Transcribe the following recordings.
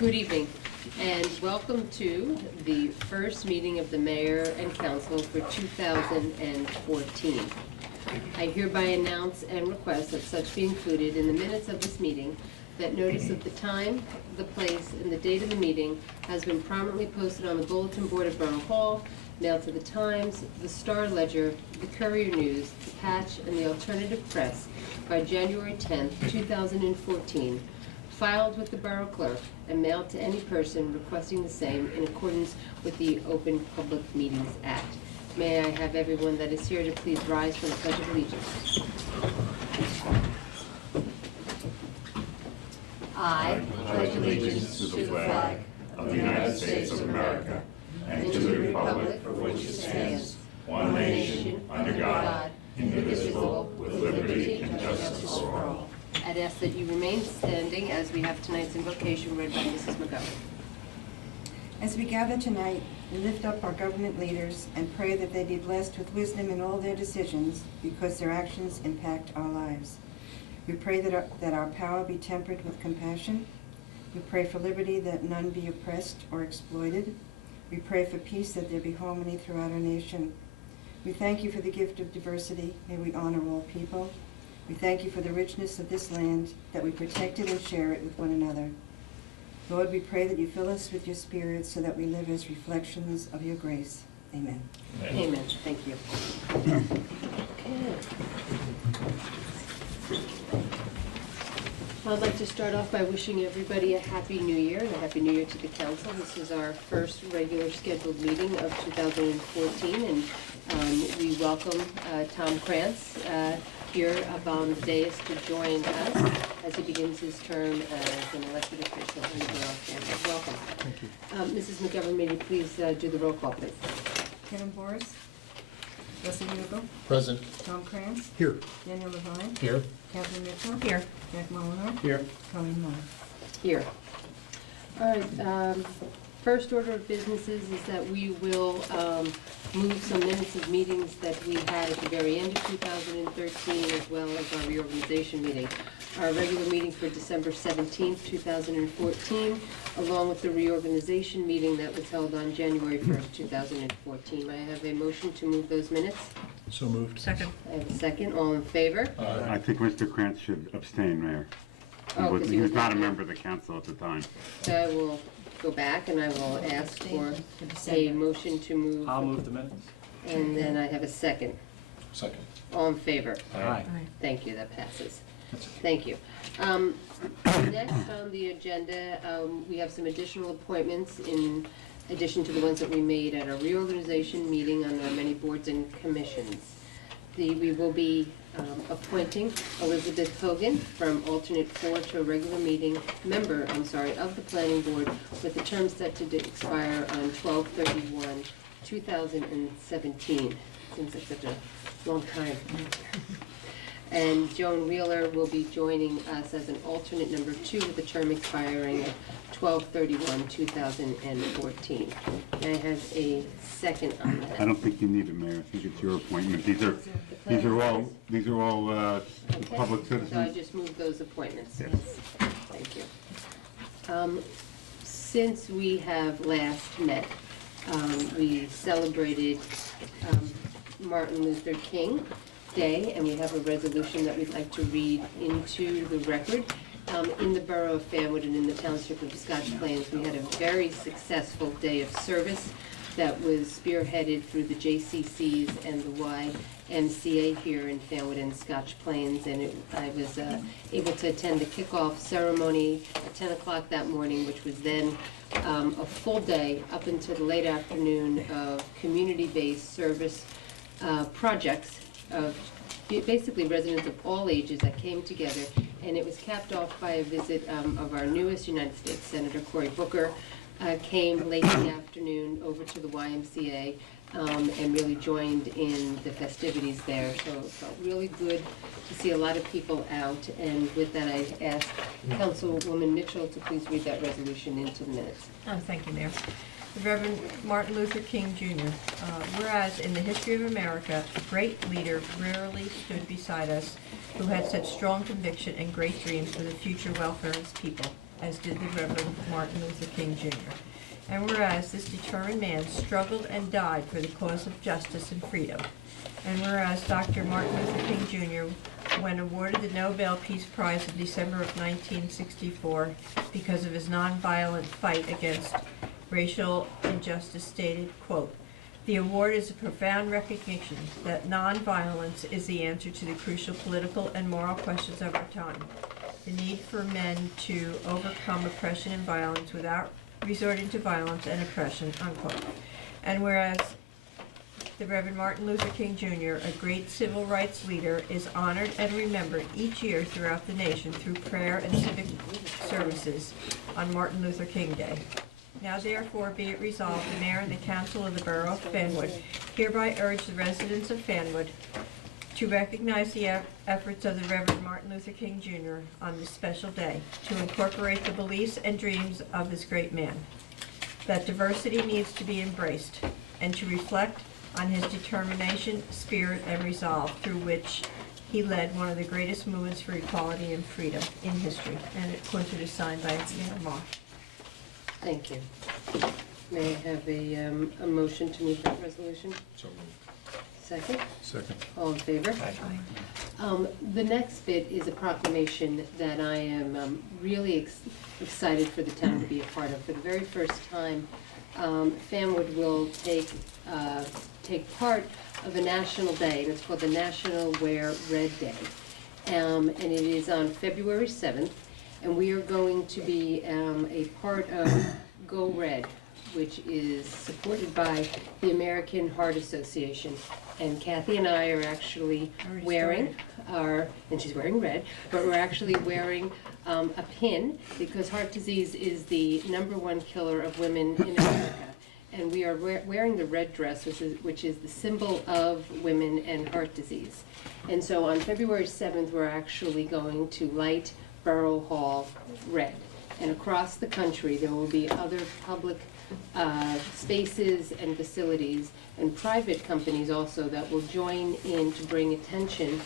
Good evening, and welcome to the first meeting of the Mayor and Council for 2014. I hereby announce and request that such be included in the minutes of this meeting, that notice of the time, the place, and the date of the meeting has been prominently posted on the bulletin board of Borough Hall, mailed to the Times, the Star-Ledger, the Courier News, the Patch, and the Alternative Press by January 10th, 2014, filed with the Borough Clerk, and mailed to any person requesting the same in accordance with the Open Public Meetings Act. May I have everyone that is here to please rise for the Pledge of Allegiance. I pledge allegiance to the flag of the United States of America and to the republic for which it stands, one nation, under God, indivisible, with liberty and justice for all. I'd ask that you remain standing as we have tonight's invocation read by Mrs. McGovern. As we gather tonight, we lift up our government leaders and pray that they be blessed with wisdom in all their decisions because their actions impact our lives. We pray that our power be tempered with compassion. We pray for liberty, that none be oppressed or exploited. We pray for peace, that there be harmony throughout our nation. We thank you for the gift of diversity. May we honor all people. We thank you for the richness of this land, that we protect it and share it with one another. Lord, we pray that you fill us with your Spirit so that we live as reflections of your grace. Amen. Amen. Thank you. I'd like to start off by wishing everybody a Happy New Year and a Happy New Year to the Council. This is our first regular scheduled meeting of 2014, and we welcome Tom Krantz here up on the dais to join us as he begins his term as an elected official in the Borough family. Welcome. Thank you. Mrs. McGovern, may you please do the roll call, please. Kevin Boris, Russell Hugo, Present. Tom Krantz, Here. Daniel Levine, Here. Kathleen Mitchell, Here. Jack Mullenhour, Here. Colleen Moore. Here. All right, first order of businesses is that we will move some minutes of meetings that we had at the very end of 2013, as well as our reorganization meeting. Our regular meeting for December 17th, 2014, along with the reorganization meeting that was held on January 1st, 2014. May I have a motion to move those minutes? So moved. Second. I have a second. All in favor? I think Mr. Krantz should abstain, Mayor. Oh, 'cause He was not a member of the council at the time. So I will go back and I will ask for a motion to move. I'll move the minutes. And then I have a second. Second. All in favor? Aye. Thank you, that passes. Thank you. Next on the agenda, we have some additional appointments in addition to the ones that we made at our reorganization meeting on our many boards and commissions. We will be appointing Elizabeth Hogan from alternate 4 to a regular member of the planning board with the term set to expire on 12/31/2017. Seems like such a long time. And Joan Wheeler will be joining us as an alternate number 2 with the term expiring at 12/31/2014. May I have a second on that? I don't think you need it, Mayor. I think it's your appointment. These are all Okay. public So I citizens. just moved those appointments. Yes. Thank you. Since we have last met, we celebrated Martin Luther King Day, and we have a resolution that we'd like to read into the record. In the Borough of Fanwood and in the Township of Scotch Plains, we had a very successful day of service that was spearheaded through the JCCs and the YMCA here in Fanwood and Scotch Plains, and I was able to attend the kickoff ceremony at 10 o'clock that morning, which was then a full day up into the late afternoon of community-based service projects of basically residents of all ages that came together, and it was capped off by a visit of our newest United States Senator Cory Booker. Came late in the afternoon over to the YMCA and really joined in the festivities there. So it felt really good to see a lot of people out. And with that, I ask Councilwoman Mitchell to please read that resolution into the minutes. Thank you, Mayor. The Reverend Martin Luther King, Jr. Whereas in the history of America, a great leader rarely stood beside us who had such strong conviction and great dreams for the future welfare of his people. as did the Reverend Martin Luther King Jr. And whereas this determined man struggled and died for the cause of justice and freedom. And whereas Dr. Martin Luther King Jr., when awarded the Nobel Peace Prize in December of 1964 because of his nonviolent fight against racial injustice, stated, quote, "The award is a profound recognition that nonviolence is the answer to the crucial political and moral questions of our time. The need for men to overcome oppression and violence without resorting to violence and oppression," unquote. And whereas the Reverend Martin Luther King Jr., a great civil rights leader, is honored and remembered each year throughout the nation through prayer and civic services on Martin Luther King Day. Now therefore be it resolved, the Mayor and the Council of the Borough of Fanwood hereby urge the residents of Fanwood to recognize the efforts of the Reverend Martin Luther King Jr. on this special day, to incorporate the beliefs and dreams of this great man, that diversity needs to be embraced, and to reflect on his determination, spirit, and resolve through which he led one of the greatest movements for equality and freedom in history. And of course it is signed by Mayor Moss. Thank you. May I have a motion to move that resolution? So moved. Second? Second. All in favor? Aye. The next bit is a proclamation that I am really excited for the town to be a part of. For the very first time, Fanwood will take part of a national day, and it's called the National Wear Red Day. And it is on February 7th, and we are going to be a part of Go Red, which is supported by the American Heart Association. And Kathy and I are actually wearing and she's wearing red, but we're actually wearing a pin because heart disease is the #1 killer of women in America. And we are wearing the red dress, which is the symbol of women and heart disease. And so on February 7th, we're actually going to light Borough Hall red. And across the country, there will be other public spaces and facilities and private companies also that will join in to bring attention,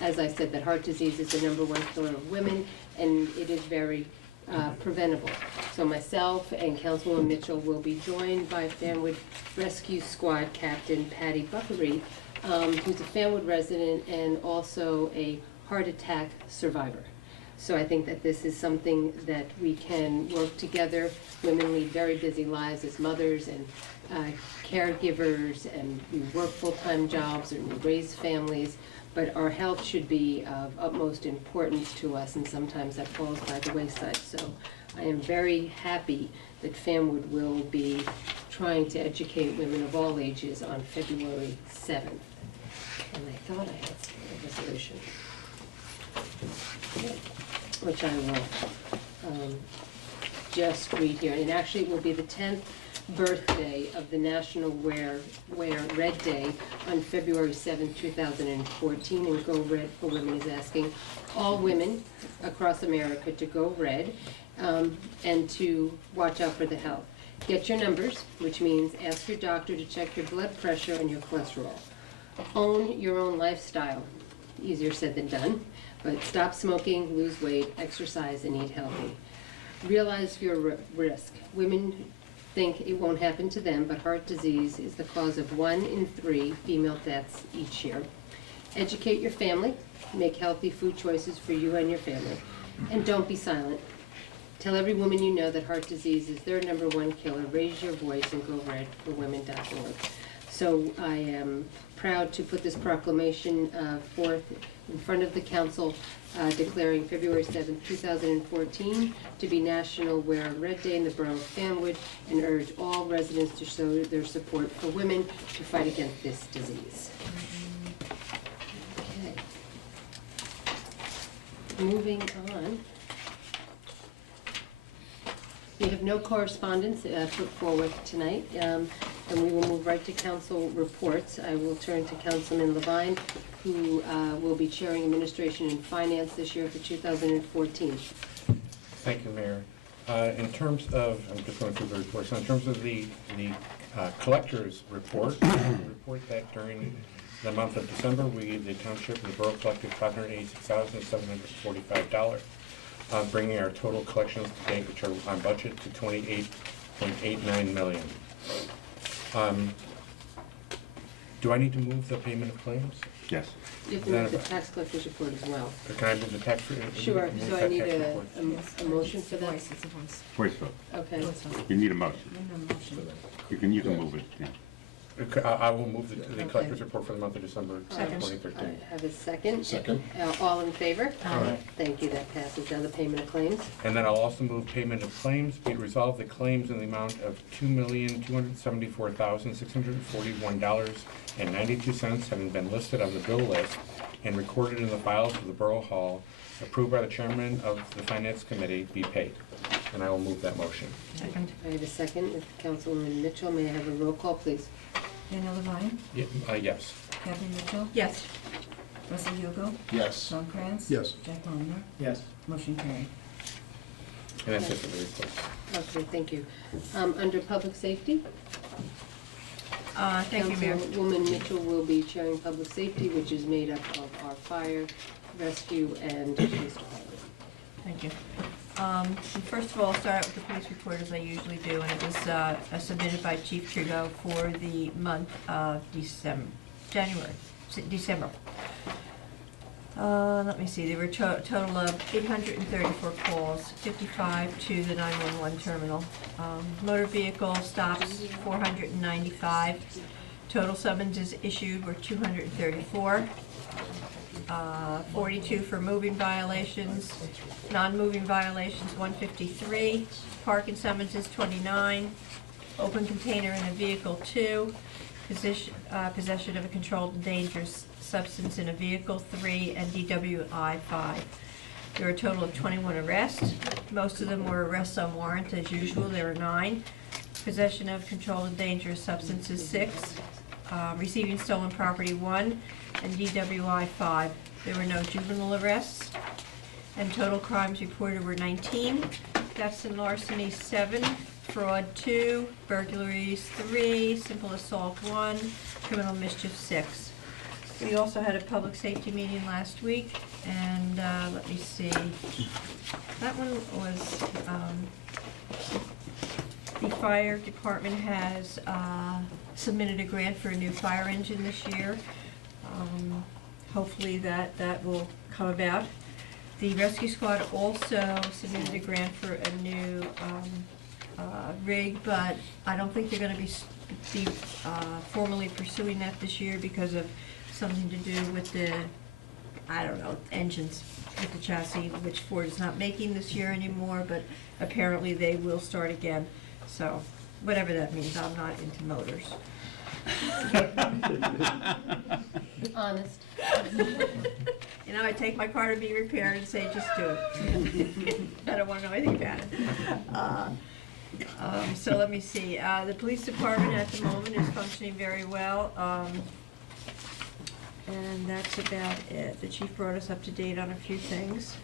as I said, that heart disease is the #1 killer of women, and it is very preventable. So myself and Councilwoman Mitchell will be joined by Fanwood Rescue Squad Captain Patty Buckery, who's a Fanwood resident and also a heart attack survivor. So I think that this is something that we can work together. Women lead very busy lives as mothers and caregivers, and we work full-time jobs and we raise families, but our health should be of utmost importance to us, and sometimes that falls by the wayside. So I am very happy that Fanwood will be trying to educate women of all ages on February 7th. And I thought I had a resolution, which I will just read here. And actually it will be the 10th birthday of the National Wear Red Day on February 7th, 2014. And Go Red for Women is asking all women across America to go red and to watch out for the health. Get your numbers, which means ask your doctor to check your blood pressure and your cholesterol. Own your own lifestyle. Easier said than done. But stop smoking, lose weight, exercise, and eat healthy. Realize your risk. Women think it won't happen to them, but heart disease is the cause of 1 in 3 female deaths each year. Educate your family. Make healthy food choices for you and your family. And don't be silent. Tell every woman you know that heart disease is their #1 killer. Raise your voice and go red for women.org. So I am proud to put this proclamation forth in front of the council, declaring February 7th, 2014 to be National Wear Red Day in the Borough of Fanwood, and urge all residents to show their support for women to fight against this disease. Okay. Moving on. We have no correspondence put forward tonight, and we will move right to council reports. I will turn to Councilman Levine, who will be chairing Administration and Finance this year for 2014. Thank you, Mayor. In terms of, I'm just going through the reports, in terms of the collector's report, we report that during the month of December, the township and the borough collected $586,745. bringing our total collections to date, which are on budget, to $28.89 million. Do I need to move the payment of claims? Yes. You have to move the tax collector's report as well. Or can I move the tax? Sure, move so I that need tax a report? a motion for that? Voice, it's a voice. Voice vote. Okay. You need a motion. No motion. You can move it, yeah. Okay, I will move the collector's report for the month of December Second. 2013. I have a second. Second. All in favor? Aye. Thank you, that passes. Now the payment of claims. And then I'll also move payment of claims. Be it resolved, the claims in the amount of $2,274,641.92 having been listed on the bill list and recorded in the files of the Borough Hall, approved by the chairman of the Finance Committee, be paid. And I will move that motion. Second. I have a second with Councilwoman Mitchell. May I have a roll call, please? Daniel Levine, Yes. Kathy Mitchell, Yes. Russell Hugo, Yes. Sean Kranz. Yes. Jack Palmer, Yes. motion carried. And that's it for the reports. Okay, thank you. Under public safety? Thank you, Mayor. Councilwoman Mitchell will be chairing public safety, which is made up of our fire, rescue, and police department. Thank you. First of all, I'll start out with the police report as I usually do, and it was submitted by Chief Trigo for the month of December. Let me see, there were a total of 834 calls, 55 to the 911 terminal. Motor vehicle stops, 495. Total summonses issued were 234. 42 for moving violations, non-moving violations 153, parking summonses 29, open container in a vehicle 2, possession of a controlled and dangerous substance in a vehicle 3, and DWI 5. There were a total of 21 arrests. Most of them were arrests on warrant as usual. There were 9. Possession of controlled and dangerous substances 6. Receiving stolen property 1, and DWI 5. There were no juvenile arrests, and total crimes reported were 19. Thefts and larceny 7, fraud 2, burglaries 3, simple assault 1, criminal mischief 6. We also had a public safety meeting last week, and let me see. That one was, the fire department has submitted a grant for a new fire engine this year. Hopefully that will come about. The rescue squad also submitted a grant for a new rig, but I don't think they're going to be formally pursuing that this year because of something to do with the, I don't know, engines with the chassis, which Ford is not making this year anymore, but apparently they will start again. So whatever that means, I'm not into motors. Honest. You know, I take my car to be repaired and say, just do it. I don't want to know anything about it. So let me see. The police department at the moment is functioning very well. And that's about it. The chief brought us up to date on a few things.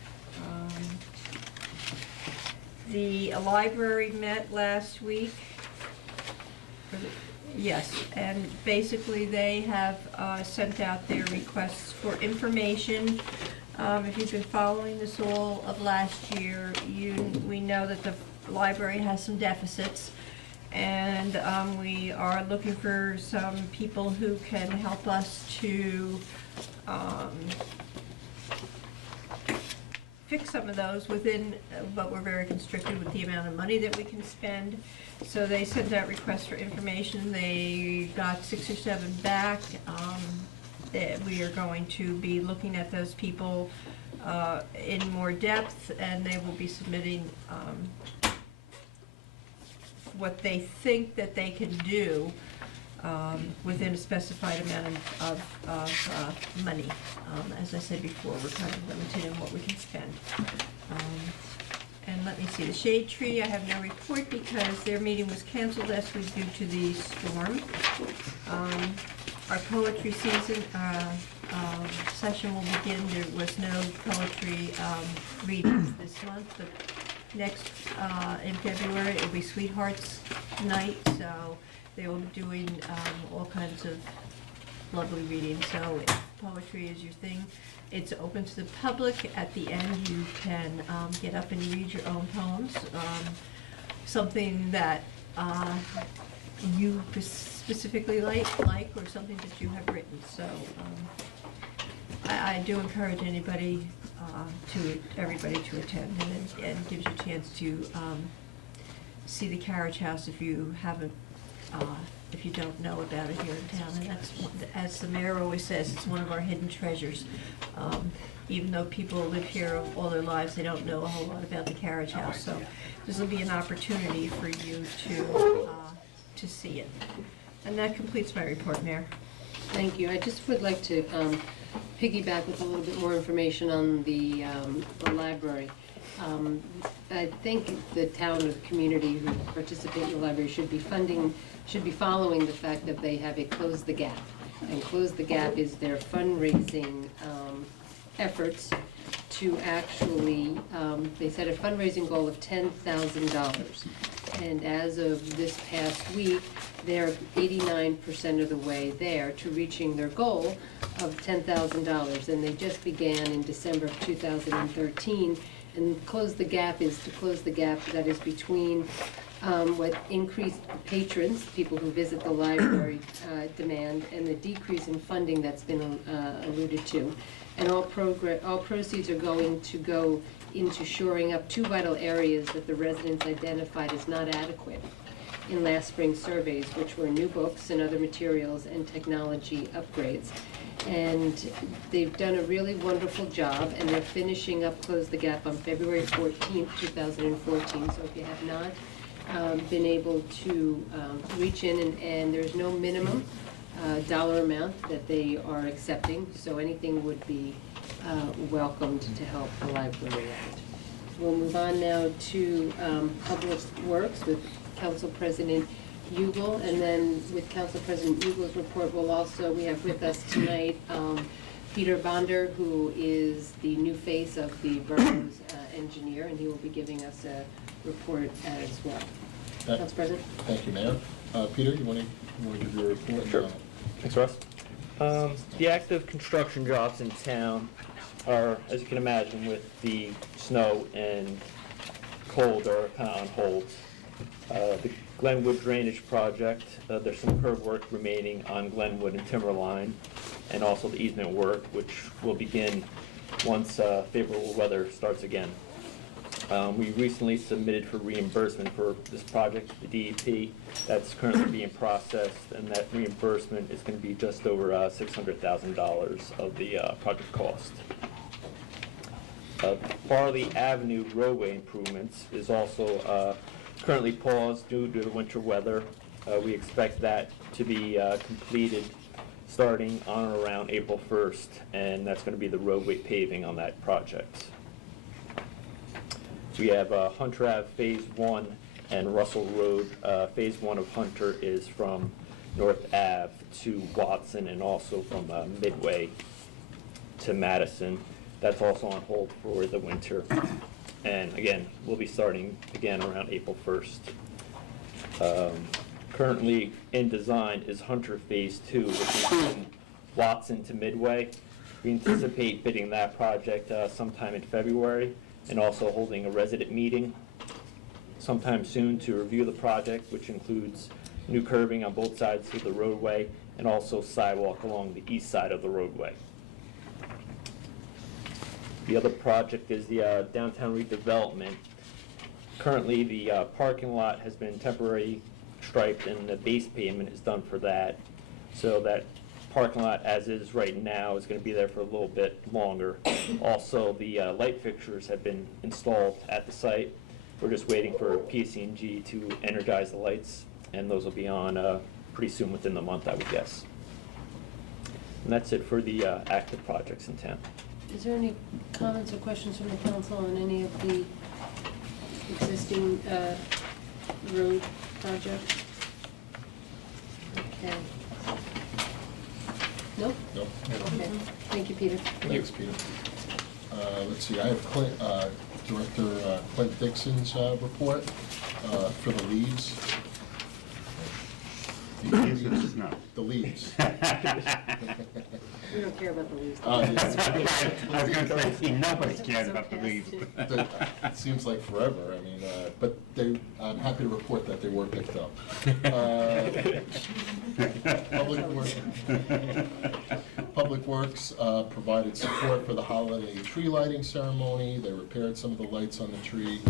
The library met last week. Yes, and basically they have sent out their requests for information. If you've been following this all of last year, we know that the library has some deficits, and we are looking for some people who can help us to fix some of those within, but we're very constricted with the amount of money that we can spend. So they sent out requests for information. They got 6 or 7 back. We are going to be looking at those people in more depth, and they will be submitting what they think that they can do within a specified amount of money. As I said before, we're kind of limited in what we can spend. And let me see, the Shade Tree, I have no report because their meeting was canceled last week due to the storm. Our poetry season session will begin. There was no poetry readings this month, but next in February it will be Sweethearts Night, so they will be doing all kinds of lovely readings. So if poetry is your thing, It's open to the public. At the end, you can get up and read your own poems, something that you specifically like, or something that you have written. So I do encourage everybody to attend, and it gives you a chance to see the Carriage House if you haven't, if you don't know about it here in town. And that's, as the mayor always says, it's one of our hidden treasures. Even though people live here all their lives, they don't know a whole lot about the Carriage House. So this will be an opportunity for you to see it. And that completes my report, Mayor. Thank you. I just would like to piggyback with a little bit more information on the library. I think the town or the community who participate in the library should be following the fact that they have a Close the Gap. And Close the Gap is their fundraising efforts to actually, they set a fundraising goal of $10,000. And as of this past week, they're 89% of the way there to reaching their goal of $10,000. And they just began in December of 2013. And Close the Gap is to close the gap that is between what increased patrons, people who visit the library demand, and the decrease in funding that's been alluded to. And all proceeds are going to go into shoring up two vital areas that the residents identified as not adequate in last spring's surveys, which were new books and other materials and technology upgrades. And they've done a really wonderful job, and they're finishing up Close the Gap on February 14th, 2014. So if you have not been able to reach in, and there's no minimum dollar amount that they are accepting, so anything would be welcomed to help the library out. We'll move on now to Public Works with Council President Ugel, and then with Council President Ugel's report, we have with us tonight Peter Bonder, who is the new face of the borough's engineer, and he will be giving us a report as well. Council President. Thank you, Mayor. Peter, you want to give your report? Sure. Thanks, Russ. The active construction jobs in town are, as you can imagine, with the snow and cold, are kind of on hold. The Glenwood Drainage Project, there's some curb work remaining on Glenwood and Timberline, and also the easement work, which will begin once favorable weather starts again. We recently submitted for reimbursement for this project, the DEP. That's currently being processed, and that reimbursement is going to be just over $600,000 of the project cost. Farley Avenue roadway improvements is also currently paused due to the winter weather. We expect that to be completed starting on or around April 1st, and that's going to be the roadway paving on that project. We have Hunter Ave Phase 1 and Russell Road. Phase 1 of Hunter is from North Ave to Watson, and also from Midway to Madison. That's also on hold for the winter. And again, we'll be starting again around April 1st. Currently in design is Hunter Phase 2, which is from Watson to Midway. We anticipate bidding that project sometime in February, and also holding a resident meeting sometime soon to review the project, which includes new curbing on both sides of the roadway and also sidewalk along the east side of the roadway. The other project is the downtown redevelopment. Currently, the parking lot has been temporarily striped, and the base pavement is done for that. So that parking lot, as is right now, is going to be there for a little bit longer. Also, the light fixtures have been installed at the site. We're just waiting for PSC&G to energize the lights, and those will be on pretty soon, within the month, I would guess. And that's it for the active projects in town. Is there any comments or questions from the council on any of the existing road projects? Okay. No? No. Okay. Thank you, Peter. Thanks, Peter. Let's see, I have Director Clint Dixon's report for the leads. Leaves or snow? The leaves. We don't care about the leaves. I was gonna say, see, nobody cares about the leaves. It seems like forever, I mean, but I'm happy to report that they were picked up. Public Works provided support for the holiday tree lighting ceremony. They repaired some of the lights on the tree.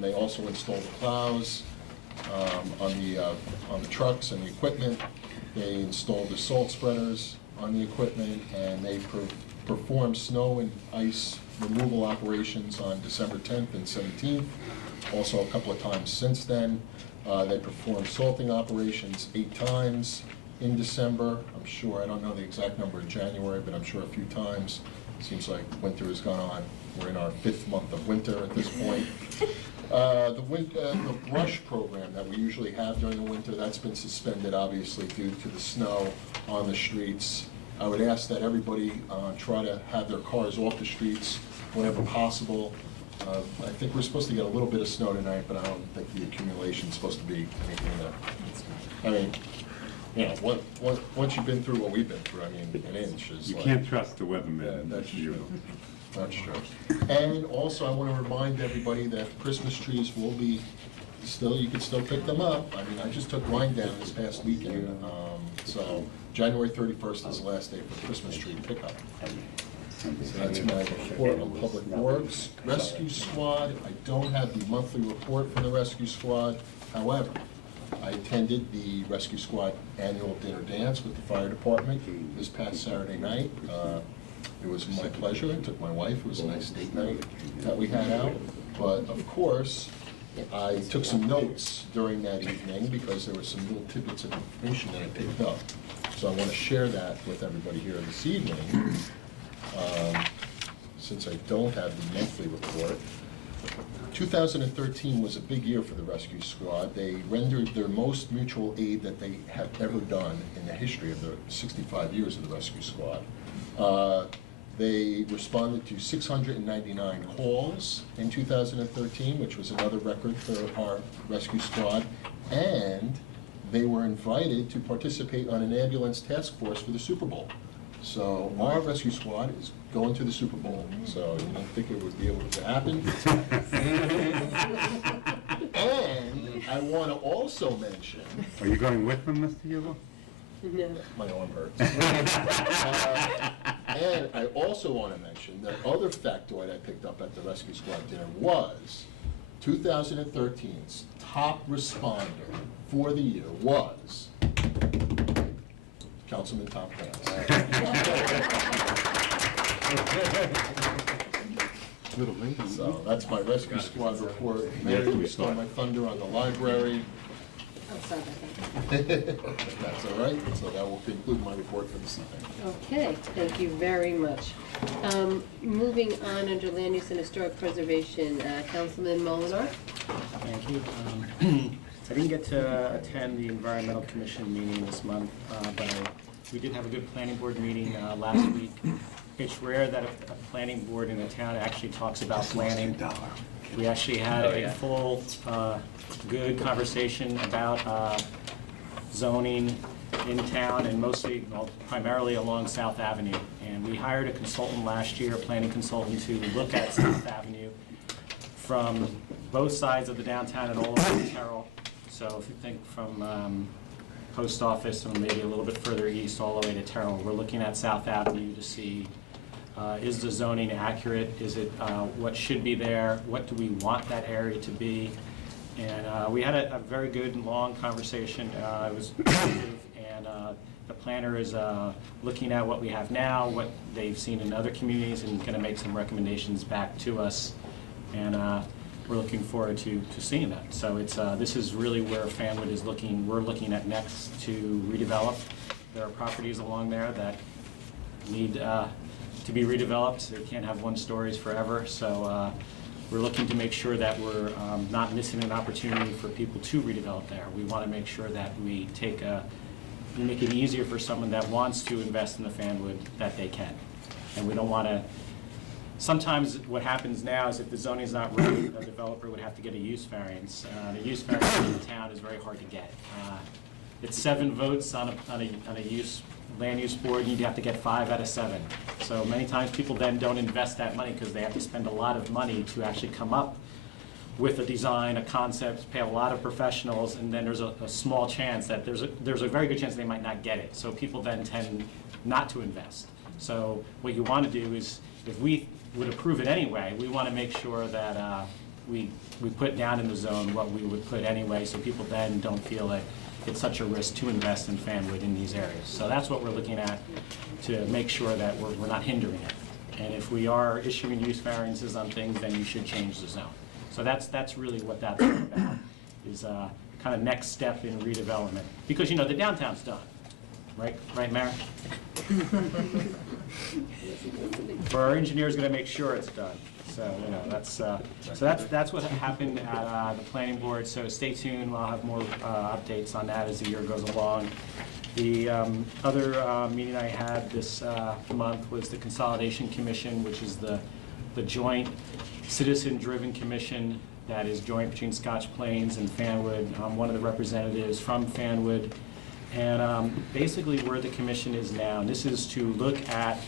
They also installed the plows on the trucks and the equipment. They installed the salt spreaders on the equipment, and they performed snow and ice removal operations on December 10th and 17th. Also a couple of times since then. They performed salting operations 8 times in December. I'm sure, I don't know the exact number in January, but I'm sure a few times. Seems like winter has gone on. We're in our 5th month of winter at this point. The brush program that we usually have during the winter, that's been suspended, obviously, due to the snow on the streets. I would ask that everybody try to have their cars off the streets whenever possible. I think we're supposed to get a little bit of snow tonight, but I don't think the accumulation's supposed to be anything that, I mean, you know, once you've been through what we've been through, I mean, an inch is You like... can't trust the Yeah, weatherman. that's true. That's true. And also, I want to remind everybody that Christmas trees will be you can still pick them up. I mean, I just took mine down this past weekend. So January 31st is the last day for Christmas tree pickup. So that's my report on Public Works. Rescue Squad, I don't have the monthly report from the Rescue Squad. However, I attended the Rescue Squad annual dinner dance with the fire department this past Saturday night. It was my pleasure. I took my wife. It was a nice date night that we had out. But of course, I took some notes during that evening because there were some little tidbits of information that I picked up. So I want to share that with everybody here this evening. Since I don't have the monthly report. 2013 was a big year for the Rescue Squad. They rendered their most mutual aid that they have ever done in the history of the 65 years of the Rescue Squad. They responded to 699 calls in 2013, which was another record for our Rescue Squad. And they were invited to participate on an ambulance task force for the Super Bowl. So our Rescue Squad is going to the Super Bowl. So you don't think it would be able to happen? And I want to also mention... Are you going with them, Mr. Hugo? No. My arm hurts. And I also want to mention that other factoid I picked up at the Rescue Squad dinner was 2013's top responder for the year was Councilman Tom Pants. So that's my Rescue Squad report. Mary, you stole my thunder on the library. Oh, sorry about that. That's all right. So that will conclude my report for this evening. Okay, thank you very much. Moving on under Land Use and Historic Preservation, Councilman Molinar. Thank you. I didn't get to attend the Environmental Commission meeting this month, but we did have a good planning board meeting last week. It's rare that a planning board in a town actually talks about planning. We actually had a full, good conversation about zoning in town and mostly, well, primarily along South Avenue. And we hired a consultant last year, a planning consultant, to look at South Avenue from both sides of the downtown and all over Terrell. So if you think from Post Office and maybe a little bit further east all the way to Terrell, we're looking at South Avenue to see is the zoning accurate? Is it what should be there? What do we want that area to be? And we had a very good and long conversation. It was productive, and the planner is looking at what we have now, what they've seen in other communities, and going to make some recommendations back to us. And we're looking forward to seeing that. So it's this is really where Fanwood is looking. We're looking at next to redevelop. There are properties along there that need to be redeveloped. They can't have one stories forever. So we're looking to make sure that we're not missing an opportunity for people to redevelop there. We want to make sure that we make it easier for someone that wants to invest in the Fanwood that they can. And we don't want to. Sometimes what happens now is if the zoning is not right, a developer would have to get a use variance. The use variance in the town is very hard to get. it's 7 votes on a land use board, and you'd have to get 5 out of 7. So many times people then don't invest that money because they have to spend a lot of money to actually come up with a design, a concept, pay a lot of professionals, and then there's a small chance that there's a very good chance they might not get it. So people then tend not to invest. So what you want to do is, if we would approve it anyway, we want to make sure that we put down in the zone what we would put anyway, so people then don't feel that it's such a risk to invest in Fanwood in these areas. So that's what we're looking at, to make sure that we're not hindering it. And if we are issuing use variances on things, then you should change the zone. So that's really what that's all about, is kind of next step in redevelopment. Because, the downtown's done, right, Mayor? But our engineer's gonna make sure it's done. So, that's what happened at the planning board. So stay tuned, we'll have more updates on that as the year goes along. The other meeting I had this month was the Consolidation Commission, which is the joint citizen-driven commission that is joint between Scotch Plains and Fanwood. I'm one of the representatives from Fanwood. And basically where the commission is now, and this is to look at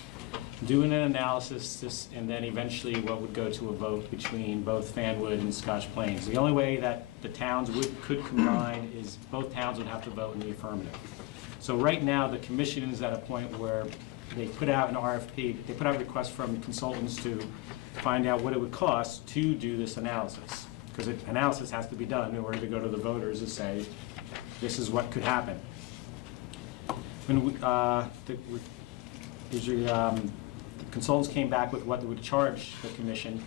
doing an analysis, and then eventually what would go to a vote between both Fanwood and Scotch Plains. The only way that the towns could combine is both towns would have to vote in the affirmative. So right now, the commission is at a point where they put out an RFP, they put out requests from consultants to find out what it would cost to do this analysis. Because analysis has to be done in order to go to the voters and say, this is what could happen. When the consultants came back with what they would charge the commission.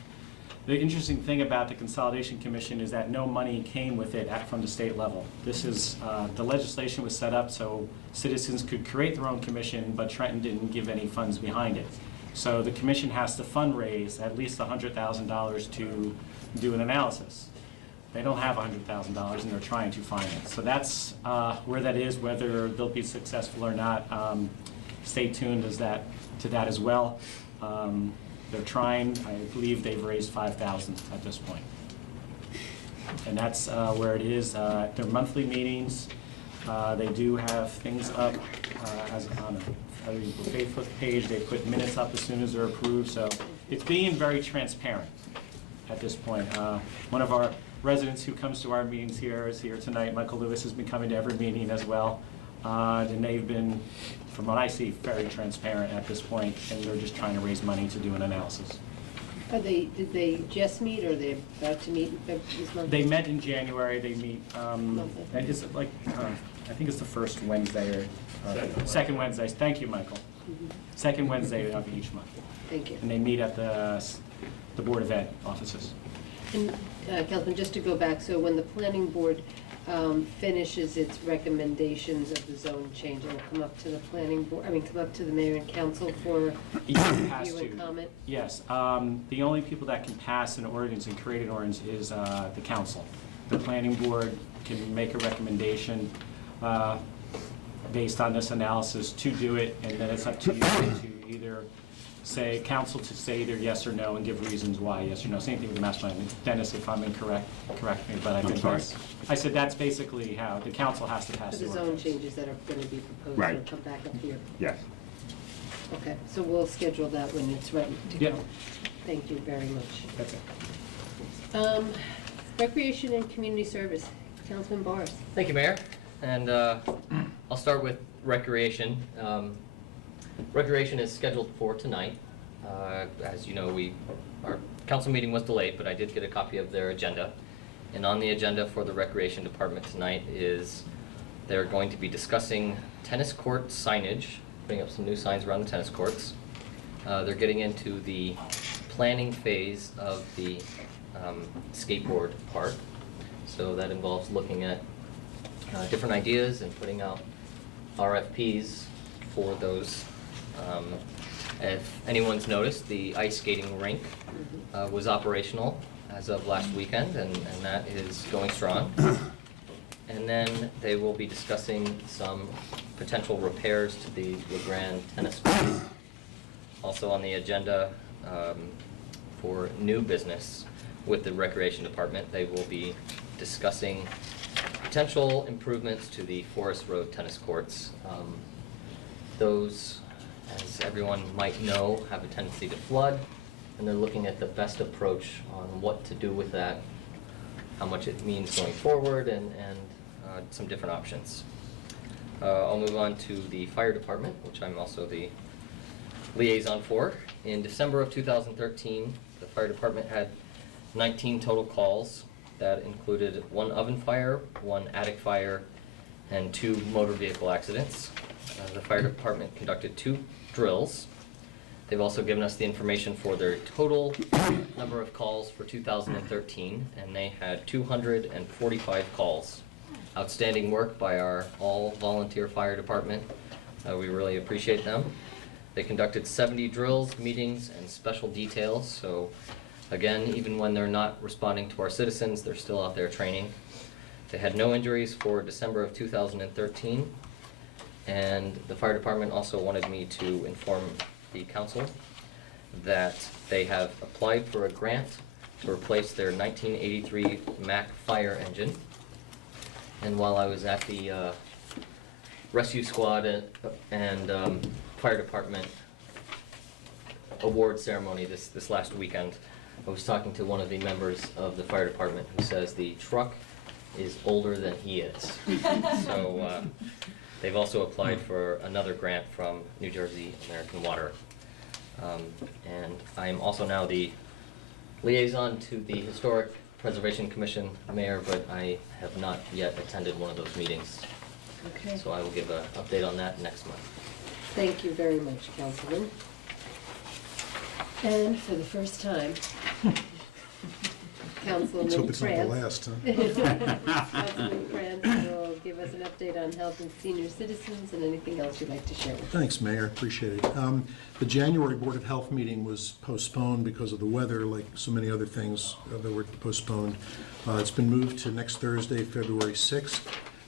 The interesting thing about the Consolidation Commission is that no money came with it from the state level. This is, the legislation was set up so citizens could create their own commission, but Trenton didn't give any funds behind it. So the commission has to fundraise at least $100,000 to do an analysis. They don't have $100,000 and they're trying to find it. So that's where that is, whether they'll be successful or not. Stay tuned to that as well. They're trying. I believe they've raised $5,000 at this point. And that's where it is. Their monthly meetings, they do have things up as on a Facebook page. They put minutes up as soon as they're approved. So it's being very transparent at this point. One of our residents who comes to our meetings here is here tonight. Michael Lewis has been coming to every meeting as well. And they've been, from what I see, very transparent at this point, and they're just trying to raise money to do an analysis. Did they just meet, or are they about to meet this month? They met in January. They meet, it's like, I think it's the first Wednesday or second Wednesday. Thank you, Michael. Second Wednesday of each month. Thank you. And they meet at the Board of Ed offices. And Councilman, just to go back, so when the planning board finishes its recommendations of the zone change, it'll come up to the planning board, come up to the mayor and council for review and comment? Yes. The only people that can pass an ordinance and create an ordinance is the council. The planning board can make a recommendation based on this analysis to do it, and then it's up to you to either say, council to say either yes or no and give reasons why, yes or no. Same thing with the master plan. Dennis, if I'm incorrect, correct me, but I think that's, I said that's basically how the council has to pass For the the zone ordinance. changes that are going to be proposed, Right. will come back up here. Yes. Okay, so we'll schedule that when it's ready to Yep. go. Thank you very much. That's it. Recreation and community service, Councilman Barrs. Thank you, Mayor. And I'll start with recreation. Recreation is scheduled for tonight. As you know, our council meeting was delayed, but I did get a copy of their agenda. And on the agenda for the recreation department tonight is they're going to be discussing tennis court signage, putting up some new signs around the tennis courts. They're getting into the planning phase of the skateboard park. So that involves looking at different ideas and putting out RFPs for those. If anyone's noticed, the ice skating rink was operational as of last weekend, and that is going strong. And then they will be discussing some potential repairs to the LeGrand tennis courts. Also on the agenda for new business with the recreation department, they will be discussing potential improvements to the Forest Road tennis courts. Those, as everyone might know, have a tendency to flood, and they're looking at the best approach on what to do with that, how much it means going forward, and some different options. I'll move on to the fire department, which I'm also the liaison for. In December of 2013, the fire department had 19 total calls. That included 1 oven fire, 1 attic fire, and 2 motor vehicle accidents. The fire department conducted 2 drills. They've also given us the information for their total number of calls for 2013, and they had 245 calls. Outstanding work by our all-volunteer fire department. We really appreciate them. They conducted 70 drills, meetings, and special details, so again, even when they're not responding to our citizens, they're still out there training. They had no injuries for December of 2013, and the fire department also wanted me to inform the council that they have applied for a grant to replace their 1983 Mack fire engine. And while I was at the rescue squad and fire department award ceremony this last weekend, I was talking to one of the members of the fire department who says the truck is older than he is. So they've also applied for another grant from New Jersey American Water. And I am also now the liaison to the Historic Preservation Commission, Mayor, but I have not yet attended one of those meetings. Okay. So I will give an update on that next month. Thank you very much, Councilman. And for the first time, Councilman Let's hope it's not the France. last, huh? Councilman France will give us an update on health and senior citizens and anything else you'd like to share with us. Thanks, Mayor, appreciate it. The January Board of Health meeting was postponed because of the weather, like so many other things that were postponed. It's been moved to next Thursday, February 6th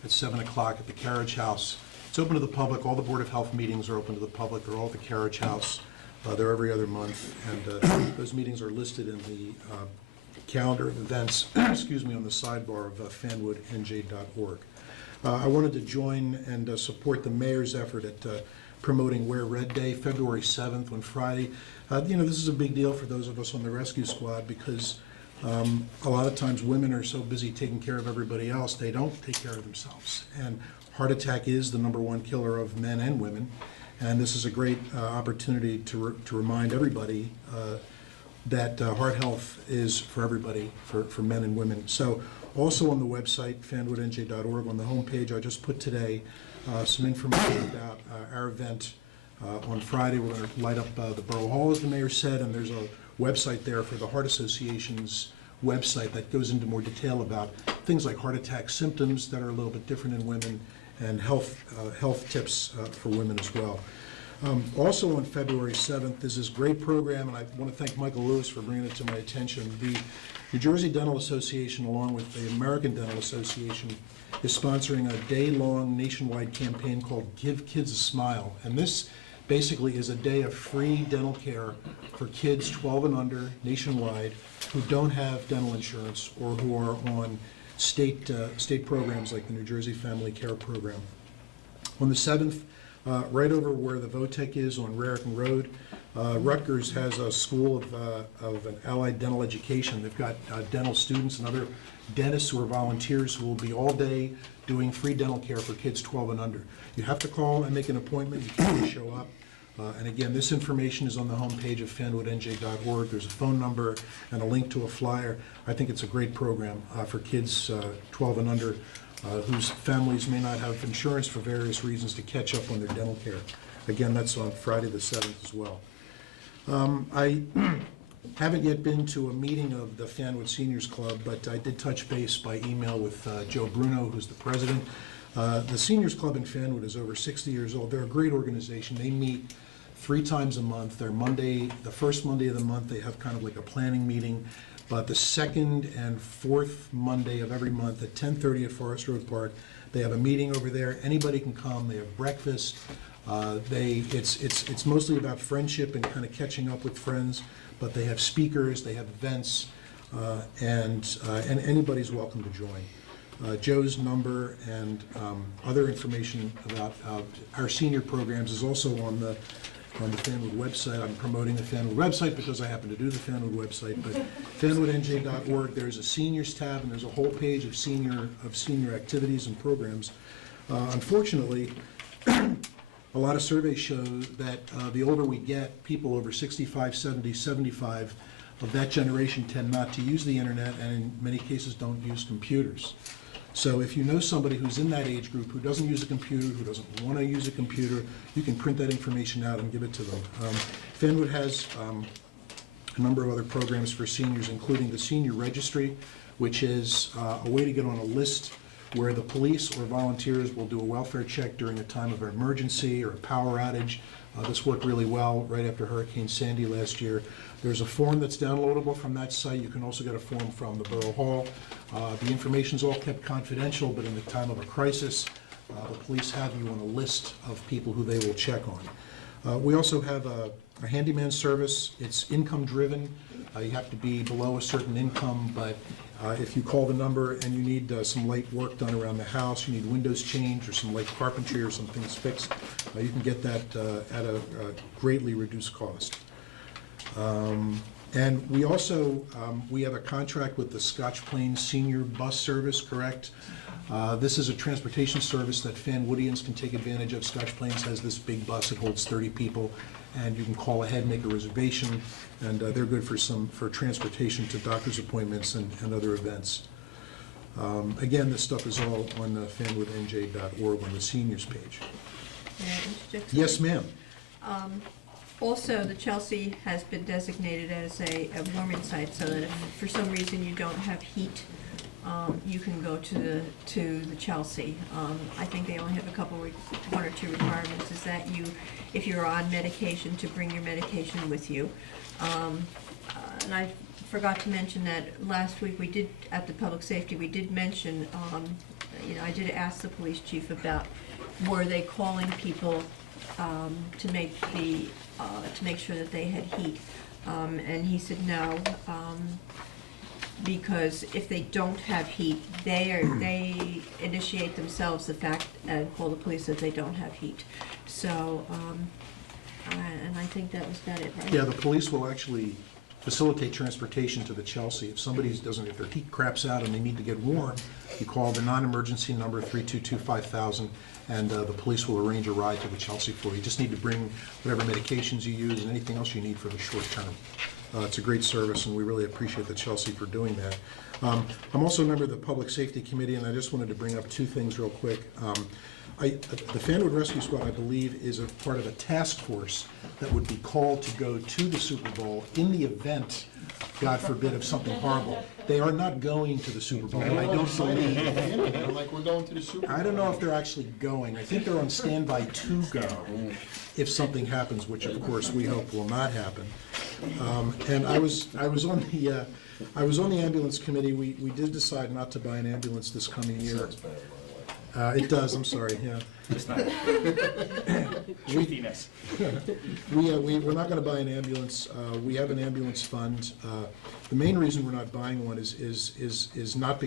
at 7 o'clock at the Carriage House. It's open to the public. All the Board of Health meetings are open to the public. They're all at the Carriage House. They're every other month, and those meetings are listed in the calendar of events, excuse me, on the sidebar of fanwoodnj.org. I wanted to join and support the mayor's effort at promoting Wear Red Day, February 7th on Friday. This is a big deal for those of us on the rescue squad because a lot of times women are so busy taking care of everybody else, they don't take care of themselves. And heart attack is the #1 killer of men and women. And this is a great opportunity to remind everybody that heart health is for everybody, for men and women. So also on the website, fanwoodnj.org, on the homepage, I just put today some information about our event on Friday. We're going to light up the Borough Hall, as the mayor said, and there's a website there for the Heart Association's website that goes into more detail about things like heart attack symptoms that are a little bit different in women and health tips for women as well. Also on February 7th is this great program, and I want to thank Michael Lewis for bringing it to my attention. The New Jersey Dental Association, along with the American Dental Association, is sponsoring a day-long nationwide campaign called Give Kids a Smile. And this basically is a day of free dental care for kids 12 and under nationwide who don't have dental insurance or who are on state programs like the New Jersey Family Care Program. On the 7th, right over where the Votech is on Raritan Road, Rutgers has a school of an allied dental education. They've got dental students and other dentists who are volunteers who will be all day doing free dental care for kids 12 and under. You have to call and make an appointment. You can't show up. And again, this information is on the homepage of fanwoodnj.org. There's a phone number and a link to a flyer. I think it's a great program for kids 12 and under whose families may not have insurance for various reasons to catch up on their dental care. Again, that's on Friday the 7th as well. I haven't yet been to a meeting of the Fanwood Seniors Club, but I did touch base by email with Joe Bruno, who's the president. The Seniors Club in Fanwood is over 60 years old. They're a great organization. They meet 3 times a month. They're the first Monday of the month, they have kind of like a planning meeting. But the second and fourth Monday of every month at 10:30 at Forest Road Park, they have a meeting over there. Anybody can come. They have breakfast. It's mostly about friendship and kind of catching up with friends. But they have speakers. They have events, and anybody's welcome to join. Joe's number and other information about our senior programs is also on the Fanwood website. I'm promoting the Fanwood website because I happen to do the Fanwood website, but fanwoodnj.org, there's a seniors tab, and there's a whole page of senior activities and programs. Unfortunately, a lot of surveys show that the older we get, people over 65, 70, 75 of that generation tend not to use the internet, and in many cases don't use computers. So if you know somebody who's in that age group who doesn't use a computer, who doesn't want to use a computer, you can print that information out and give it to them. Fanwood has a number of other programs for seniors, including the Senior Registry, which is a way to get on a list where the police or volunteers will do a welfare check during a time of an emergency or a power outage. This worked really well right after Hurricane Sandy last year. There's a form that's downloadable from that site. You can also get a form from the Borough Hall. The information's all kept confidential, but in the time of a crisis, the police have you on a list of people who they will check on. We also have a handyman service. It's income driven. You have to be below a certain income, but if you call the number and you need some light work done around the house, you need windows changed or some light carpentry or some things fixed, you can get that at a greatly reduced cost. And we also, we have a contract with the Scotch Plains Senior Bus Service, correct? This is a transportation service that Fanwoodians can take advantage of. Scotch Plains has this big bus, it holds 30 people, and you can call ahead, make a reservation, and they're good for transportation to doctor's appointments and other events. Again, this stuff is all on fanwoodnj.org on the seniors page. May I interject Yes, something? ma'am. Also, the Chelsea has been designated as a warming site, so that if for some reason you don't have heat, you can go to the Chelsea. I think they only have one or two requirements, is that if you're on medication, to bring your medication with you. And I forgot to mention that last week we did, at the public safety, we did mention, I did ask the police chief about, were they calling people to make sure that they had heat, and he said no, because if they don't have heat, they initiate themselves the fact and call the police that they don't have heat. So, and I think that was about it, right? Yeah, the police will actually facilitate transportation to the Chelsea. If if their heat craps out and they need to get warm, you call the non-emergency number 322-5000, and the police will arrange a ride to the Chelsea for you. You just need to bring whatever medications you use and anything else you need for the short term. It's a great service, and we really appreciate the Chelsea for doing that. I'm also a member of the Public Safety Committee, and I just wanted to bring up two things real quick. The Fanwood Rescue Squad, I believe, is a part of a task force that would be called to go to the Super Bowl in the event, God forbid, of something horrible. They are not going to the Super Bowl. I don't believe. They're like, we're going to the Super Bowl. I don't know if they're actually going. I think they're on standby to go if something happens, which of course we hope will not happen. And I was on the ambulance committee. We did decide not to buy an ambulance this coming year. It does, I'm sorry, yeah. It's not truthiness. We're not gonna buy an ambulance. We have an ambulance fund. The main reason we're not buying one is not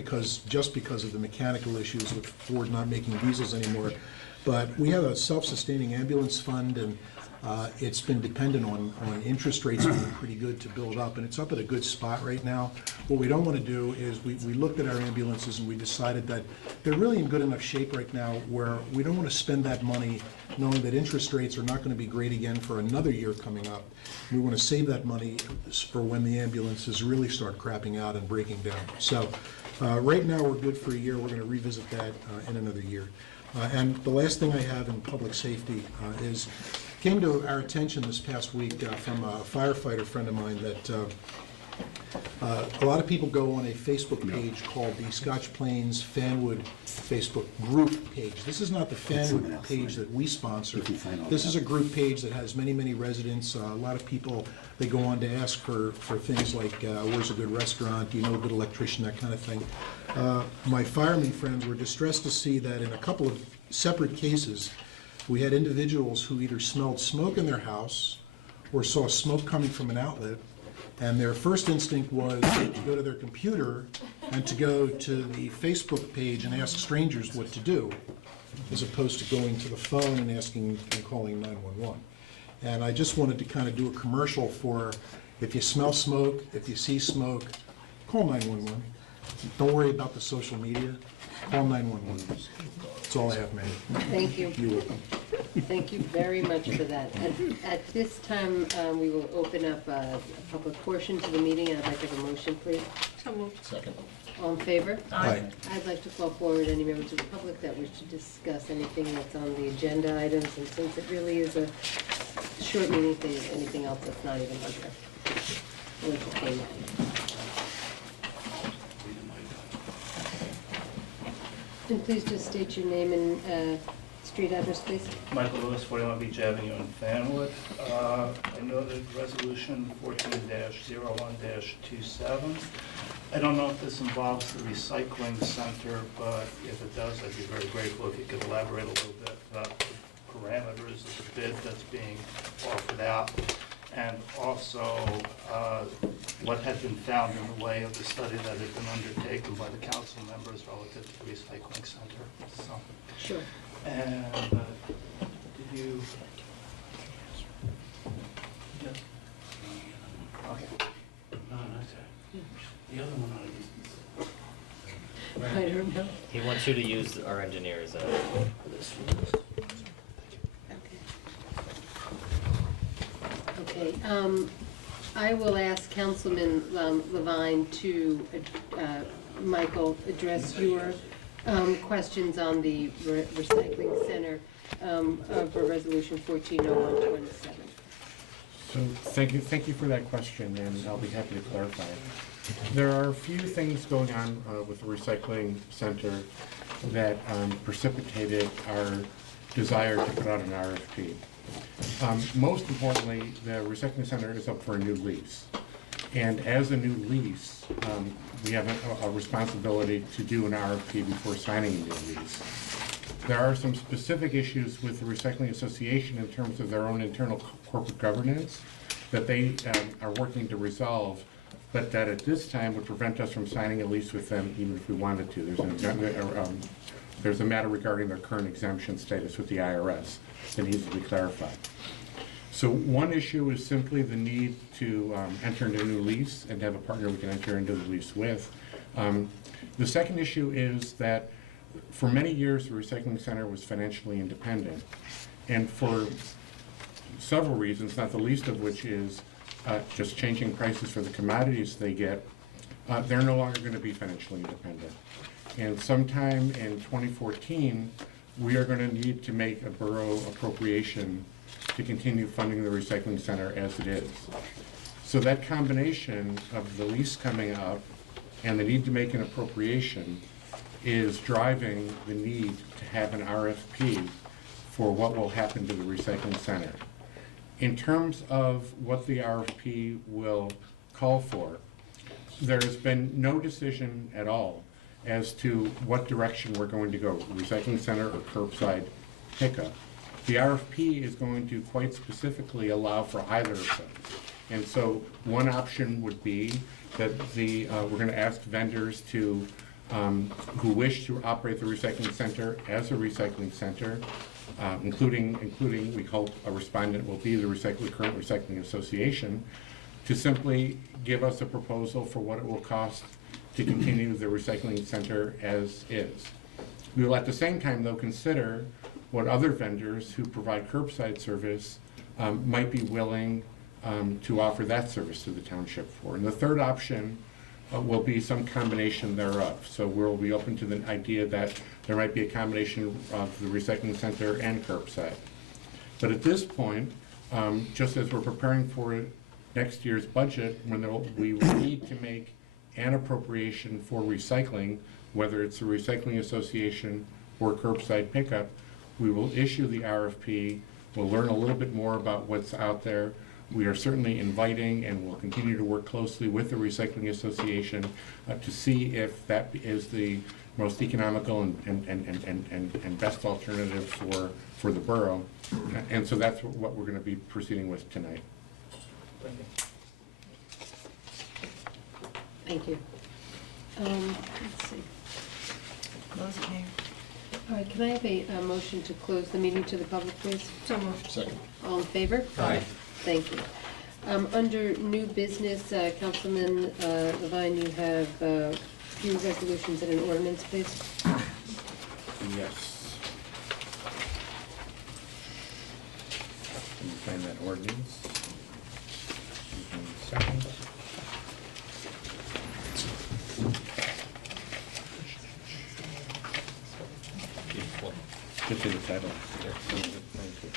just because of the mechanical issues with Ford not making diesels anymore, but we have a self-sustaining ambulance fund, and it's been dependent on interest rates being pretty good to build up, and it's up at a good spot right now. What we don't want to do is, we looked at our ambulances and we decided that they're really in good enough shape right now where we don't want to spend that money knowing that interest rates are not going to be great again for another year coming up. We want to save that money for when the ambulances really start crapping out and breaking down. So right now we're good for a year. We're going to revisit that in another year. And the last thing I have in public safety is, came to our attention this past week from a firefighter friend of mine that a lot of people go on a Facebook page called the Scotch Plains Fanwood Facebook group page. This is not the Fanwood page that we sponsor. This is a group page that has many, many residents. A lot of people, they go on to ask for things like, where's a good restaurant, do you know a good electrician, that kind of thing. My fireman friends were distressed to see that in a couple of separate cases, we had individuals who either smelled smoke in their house or saw smoke coming from an outlet, And their first instinct was to go to their computer and to go to the Facebook page and ask strangers what to do, as opposed to going to the phone and asking and calling 911. And I just wanted to kind of do a commercial for, if you smell smoke, if you see smoke, call 911. Don't worry about the social media, call 911. That's all I have, Mayor. Thank you. You're welcome. Thank you very much for that. At this time, we will open up a public portion to the meeting, and I'd like to have a motion, please. So moved. Second. All in favor? Aye. I'd like to call forward any members of the public that wish to discuss anything that's on the agenda items, and since it really is a short meeting, if there's anything else that's not even on there. We'll entertain that. And please just state your name and street address, please. Michael Lewis, 41 Beach Avenue in Fanwood. I know that resolution 14-01-27. I don't know if this involves the recycling center, but if it does, I'd be very grateful if you could elaborate a little bit about the parameters of the bid that's being offered out, and also what had been found in the way of the study that had been undertaken by the council members relative to the recycling center. So, Sure. and did you? Yeah. Okay. No, that's it. The other one I don't know. He wants you to use our engineer as a, Okay, I will ask Councilman Levine to, Michael, address your questions on the recycling center of Resolution 140127. So thank you for that question, and I'll be happy to clarify it. There are a few things going on with the recycling center that precipitated our desire to put out an RFP. Most importantly, the recycling center is up for a new lease. And as a new lease, we have a responsibility to do an RFP before signing a new lease. There are some specific issues with the Recycling Association in terms of their own internal corporate governance that they are working to resolve, but that at this time would prevent us from signing a lease with them even if we wanted to. There's a matter regarding their current exemption status with the IRS that needs to be clarified. So one issue is simply the need to enter into a new lease and to have a partner we can enter into the lease with. The second issue is that for many years the recycling center was financially independent, and for several reasons, not the least of which is just changing prices for the commodities they get, they're no longer going to be financially independent. And sometime in 2014, we are going to need to make a borough appropriation to continue funding the recycling center as it is. So that combination of the lease coming up and the need to make an appropriation is driving the need to have an RFP for what will happen to the recycling center. In terms of what the RFP will call for, there has been no decision at all as to what direction we're going to go, recycling center or curbside pickup. The RFP is going to quite specifically allow for either of them. And so one option would be that we're going to ask vendors to who wish to operate the recycling center as a recycling center, including we hope a respondent will be the current recycling association, to simply give us a proposal for what it will cost to continue the recycling center as is. We will at the same time, though, consider what other vendors who provide curbside service might be willing to offer that service to the township for. And the third option will be some combination thereof. So we'll be open to the idea that there might be a combination of the recycling center and curbside. But at this point, just as we're preparing for next year's budget, when we will need to make an appropriation for recycling, whether it's the recycling association or curbside pickup, we will issue the RFP. We'll learn a little bit more about what's out there. We are certainly inviting and will continue to work closely with the Recycling Association to see if that is the most economical and best alternative for the borough. And so that's what we're going to be proceeding with tonight. Thank you. Let's see. Close it, Mayor. All right, can I have a motion to close the meeting to the public, please? So moved. Second. All in favor? Aye. Thank you. Under new business, Councilman Levine, you have a few resolutions and an ordinance, please. Yes. Can you find that ordinance? Give me a second. Beautiful. Get to the title. Thank you.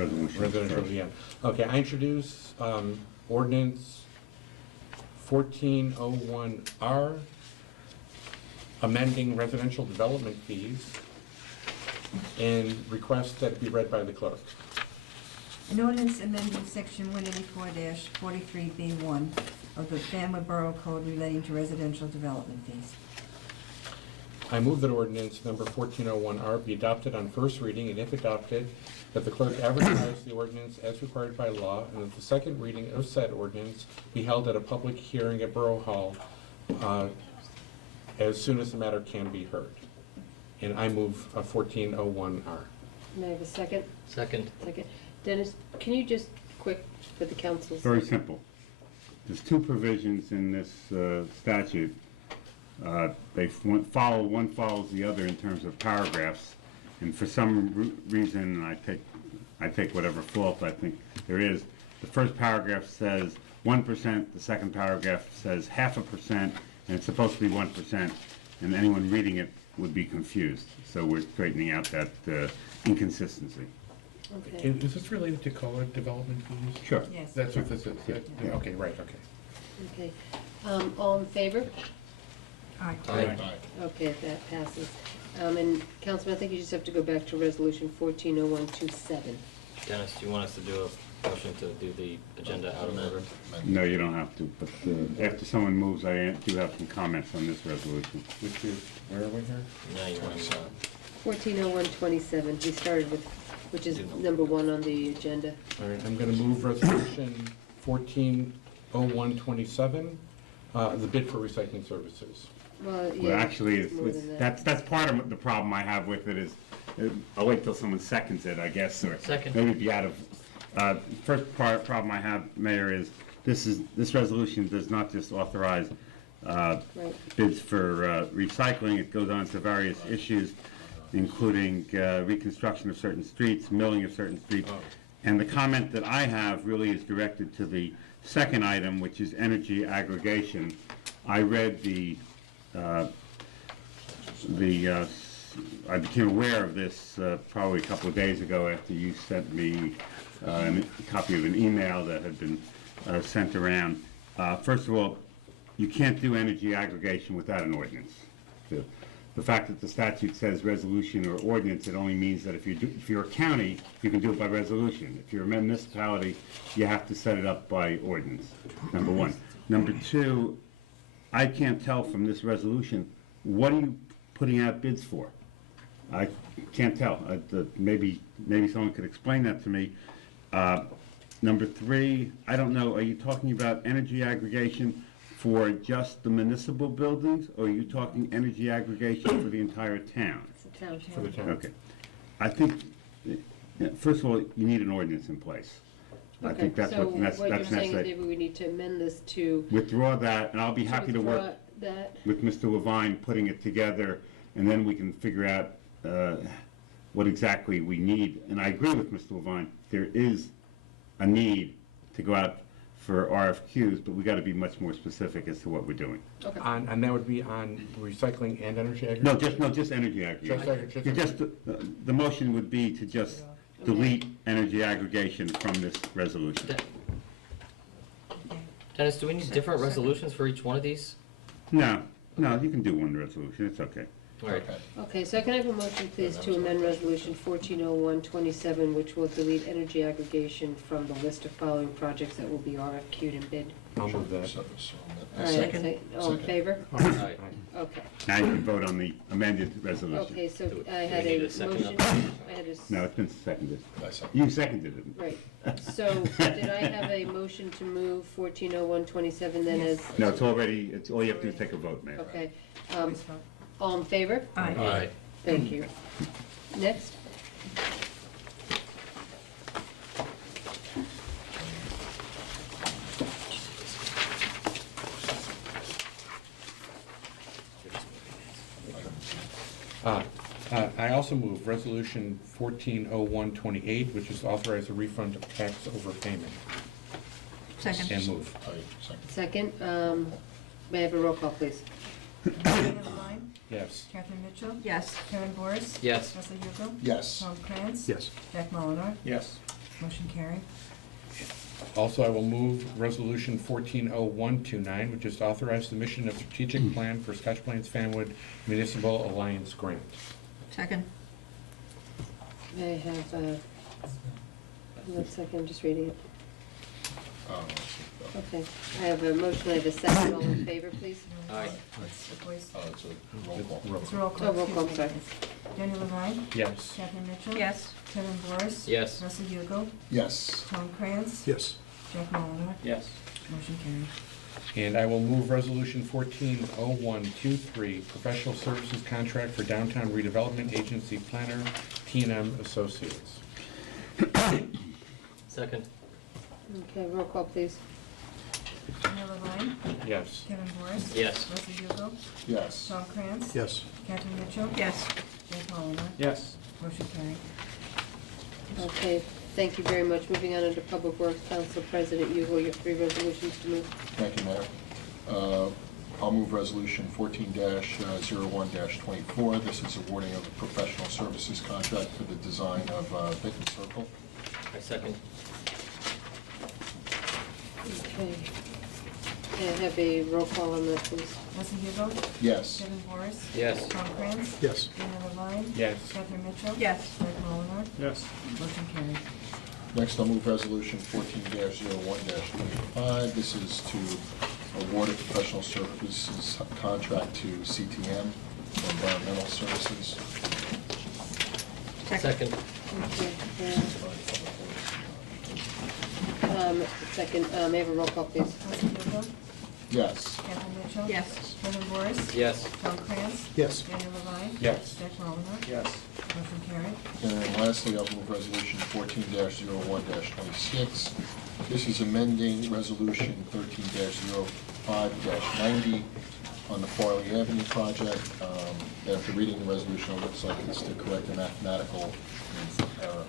Resolution. Residential, yeah. Okay, I introduce ordinance 1401R, amending residential development fees, and request that it be read by the clerk. An ordinance amending section 184-43B1 of the Fanwood Borough Code relating to residential development fees. I move that ordinance number 1401R be adopted on first reading, and if adopted, that the clerk advertise the ordinance as required by law, and that the second reading of said ordinance be held at a public hearing at Borough Hall as soon as the matter can be heard. And I move 1401R. May I have a second? Second. Second. Dennis, can you just quick for the council? Very simple. There's two provisions in this statute. One follows the other in terms of paragraphs, and for some reason, I take whatever fault I think there is. The first paragraph says 1%, the second paragraph says 0.5%, and it's supposed to be 1%, and anyone reading it would be confused. So we're straightening out that inconsistency. Okay. Is this related to COLA development fees? Sure. Yes. That's what this is? Yeah, okay, right, okay. Okay. All in favor? Aye. Aye. Okay, that passes. And Councilman, I think you just have to go back to resolution 140127. Dennis, do you want us to do a motion to do the agenda out of order? No, you don't have to, but after someone moves, I do have some comments on this resolution. Which is, where are we here? Now you're on, 140127, we started with, which is number 1 on the agenda. All right, I'm gonna move resolution 140127, the bid for recycling services. Well, yeah. Well, actually, it's more than that's part of the problem I have with it is, I'll wait till someone seconds it, I guess, or Second. maybe be out of, first problem I have, Mayor, is this resolution does not just authorize Right. bids for recycling. It goes on to various issues, including reconstruction of certain streets, milling of certain streets. And the comment that I have really is directed to the second item, which is energy aggregation. I read I became aware of this probably a couple of days ago after you sent me a copy of an email that had been sent around. First of all, you can't do energy aggregation without an ordinance. The fact that the statute says resolution or ordinance, it only means that if you're a county, you can do it by resolution. If you're a municipality, you have to set it up by ordinance, number one. Number two, I can't tell from this resolution, what are you putting out bids for? I can't tell. Maybe someone could explain that to me. Number three, I don't know, are you talking about energy aggregation for just the municipal buildings, or are you talking energy aggregation for the entire town? It's a town. For the town. Okay. I think, first of all, you need an ordinance in place. I think that's So what what you're saying is necessary. maybe we need to amend this to Withdraw that, and I'll be happy to work withdraw that. with Mr. Levine, putting it together, and then we can figure out what exactly we need. And I agree with Mr. Levine, there is a need to go out for RFQs, but we got to be much more specific as to what we're doing. Okay. And that would be on recycling and energy No, aggregation? just energy aggregation. Just- You just, the motion would be to just delete energy aggregation from this resolution. Dennis, do we need different resolutions for each one of these? No, you can do one resolution, it's okay. All right. Okay. Okay, so can I have a motion, please, to amend Resolution 140127, which will delete energy aggregation from the list of following projects that will be RFQ'd and bid? I'll move that. So, All right, Second. all in Second. favor? Aye. Okay. Now you can vote on the amended resolution. Okay, so Do I we had need a a second motion, on I had a, No, it's been seconded. I second. You seconded it. right. So did I have a motion to move 140127 then as? No, it's already, it's, all you have to do is take a vote, Mayor. Okay. Always vote. All in favor? Aye. Aye. Thank you. Next? I also move Resolution 140128, which is to authorize a refund of tax overpayment. Second. And move. Aye, second. Second, may I have a roll call, please? Daniel Levine, Yes. Catherine Mitchell, Yes. Karen Boris, Yes. Russell Hugo, Yes. Tom Krantz, Yes. Jack Molinar, Yes. motion carried. Also, I will move Resolution 140129, which is to authorize submission of strategic plan for Scotch Plains Fanwood Municipal Alliance Grant. Second. May I have, 1 second, I'm just reading it. Oh, Okay, I have a motion, I have a second, all in favor, please? Aye. It's a voice. oh, it's a roll call. It's a roll call. Oh, roll call, excuse me. sorry. Daniel Levine, Yes. Catherine Mitchell. Yes. Kevin Boris. Yes. Russell Hugo, Yes. Tom Krantz. Yes. Jack Molinar, Yes. motion carried. And I will move Resolution 140123, professional services contract for downtown redevelopment agency planner, T&M Associates. Second. Okay, roll call, please. Daniel Levine, Yes. Kevin Boris. Yes. Russell Hugo, Yes. Tom Krantz. Yes. Catherine Mitchell. Yes. Jack Molinar, Yes. motion carried. Okay, thank you very much. Moving on into Public Works, Council President Hugo, you have 3 resolutions to move. Thank you, Mayor. I'll move Resolution 14-01-24. This is awarding of a professional services contract for the design of Benton Circle. I second. Okay. May I have a roll call on that, please? Russell Hugo, Yes. Kevin Boris. Yes. Tom Krantz. Yes. Daniel Levine. Yes. Catherine Mitchell. Yes. Jack Molinar, Yes. motion carried. Next, I'll move Resolution 14-01-25. This is to award a professional services contract to CTM for environmental services. Second. Okay. Second, may I have a roll call, please? Russell Hugo, Yes. Catherine Mitchell. Yes. Kevin Boris. Yes. Tom Krantz. Yes. Daniel Levine. Yes. Jack Molinar, Yes. motion carried. And then lastly, I'll move Resolution 14-01-26. This is amending Resolution 13-05-90 on the Farley Avenue project. After reading the resolution, it looks like it's to correct a mathematical error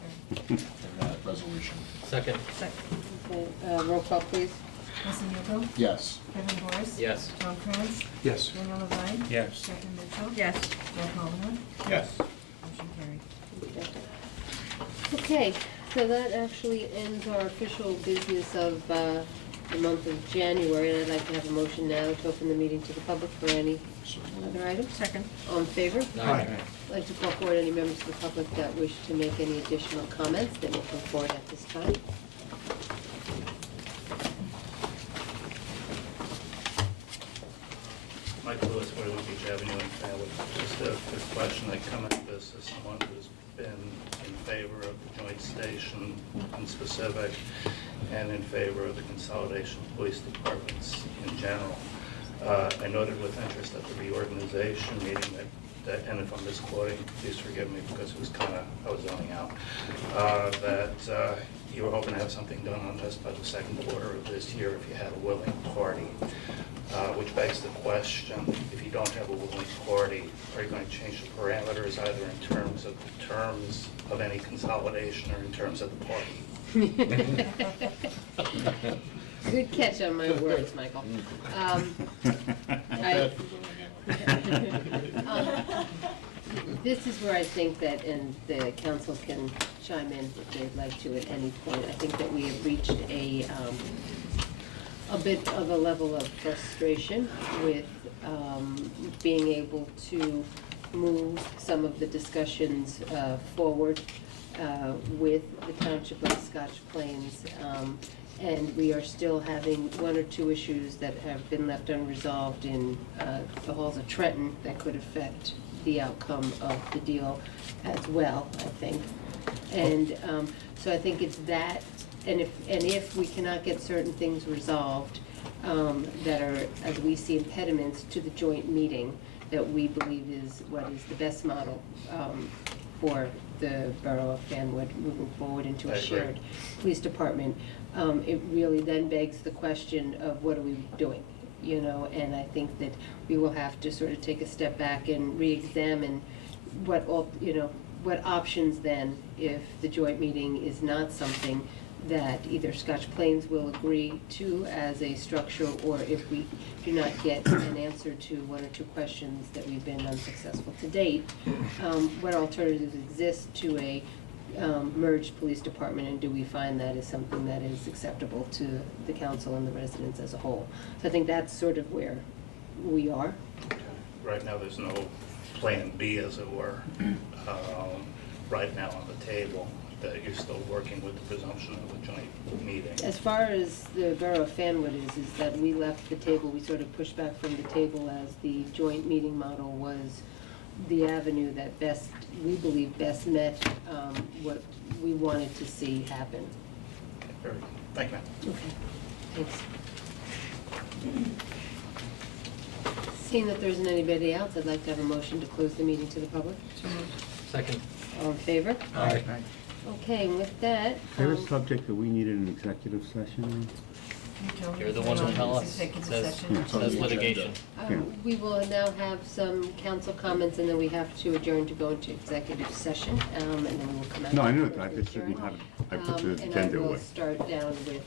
in that resolution. Second. Okay, roll call, please. Russell Hugo, Yes. Kevin Boris. Yes. Tom Krantz. Yes. Daniel Levine. Yes. Catherine Mitchell. Yes. Jack Molinar, Yes. motion carried. Okay, so that actually ends our official business of the month of January, and I'd like to have a motion now to open the meeting to the public for any So moved. other items. Second. All in favor? Aye. I'd like to call forward any members of the public that wish to make any additional comments. They will come forward at this time. Mike Lewis, 41 Beach Avenue in Fanwood. Just a quick question. I come at this as someone who's been in favor of the joint station in specific and in favor of the consolidation of police departments in general. I noted with interest at the reorganization meeting that, and if I'm misquoting, please forgive me because it was kind of, I was zoning out, that you were hoping to have something done on this by the second quarter of this year if you had a willing party. Which begs the question, if you don't have a willing party, are you going to change the parameters either in terms of the terms of any consolidation or in terms of the party? Good catch on my words, Michael. This is where I think that, and the council can chime in if they'd like to at any point, I think that we have reached a bit of a level of frustration with being able to move some of the discussions forward with the Township of Scotch Plains. And we are still having one or two issues that have been left unresolved in the halls of Trenton that could affect the outcome of the deal as well, I think. And so I think it's that, and if we cannot get certain things resolved that are, as we see, impediments to the joint meeting, that we believe is what is the best model for the Borough of Fanwood moving forward into I a agree. shared police department. It really then begs the question of what are we doing, you know? And I think that we will have to sort of take a step back and re-examine what options then, if the joint meeting is not something that either Scotch Plains will agree to as a structure, or if we do not get an answer to one or two questions that we've been unsuccessful to date, what alternatives exist to a merged police department, and do we find that is something that is acceptable to the council and the residents as a whole? So I think that's sort of where we are. Right now, there's no plan B, as it were, right now on the table, that you're still working with the presumption of a joint meeting. As far as the Borough of Fanwood is that we left the table, we sort of pushed back from the table as the joint meeting model was the avenue that best, we believe, best met what we wanted to see happen. Okay, very good. Thank you, ma'am. Okay, thanks. Seeing that there isn't anybody else, I'd like to have a motion to close the meeting to the public. Second. All in favor? Aye. Okay, and with that, Is there a subject that we needed an executive session on? You're the one who tell us. Executive Says- session. It's on Says the litigation. agenda. we will now have some council comments, and then we have to adjourn to go into executive session, and then we will come out. No, I knew to it, I the just didn't hearing. have, I put the And I agenda will away. start down with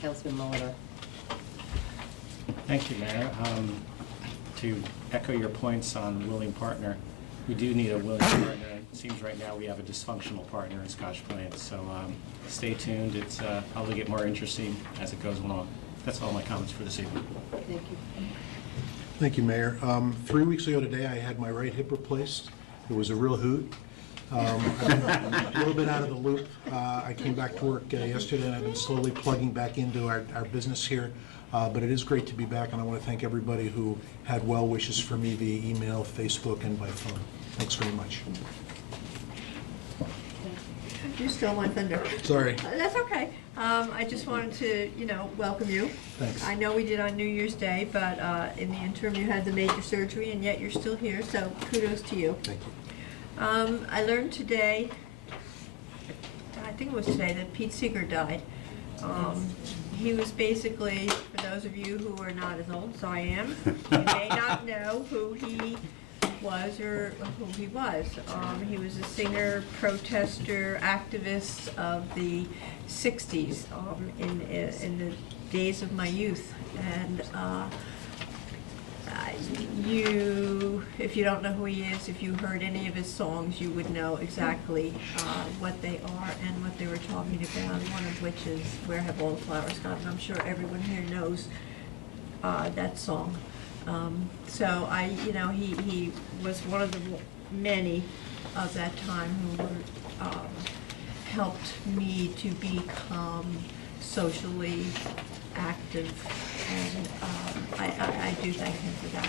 Councilman Molitor. Thank you, Mayor. To echo your points on willing partner, we do need a willing partner. It seems right now we have a dysfunctional partner in Scotch Plains, so stay tuned. It's probably get more interesting as it goes along. That's all my comments for this evening. Thank you. Thank you, Mayor. 3 weeks ago today, I had my right hip replaced. It was a real hoot. I've been a little bit out of the loop. I came back to work yesterday, and I've been slowly plugging back into our business here. But it is great to be back, and I want to thank everybody who had well wishes for me via email, Facebook, and by phone. Thanks very much. You stole my thunder. Sorry. That's okay. I just wanted to, welcome you. Thanks. I know we did on New Year's Day, but in the interim, you had the major surgery, and yet you're still here, so kudos to you. Thank you. I learned today, I think it was today, that Pete Seeger died. He was basically, for those of you who are not as old as I am, you may not know who he was or who he was. He was a singer, protester, activist of the 60s in the days of my youth. And if you don't know who he is, if you heard any of his songs, you would know exactly what they are and what they were talking about, one of which is Where Have All the Flowers Gone? And I'm sure everyone here knows that song. So he was one of the many of that time who were, helped me to become socially active, and I do thank him for that.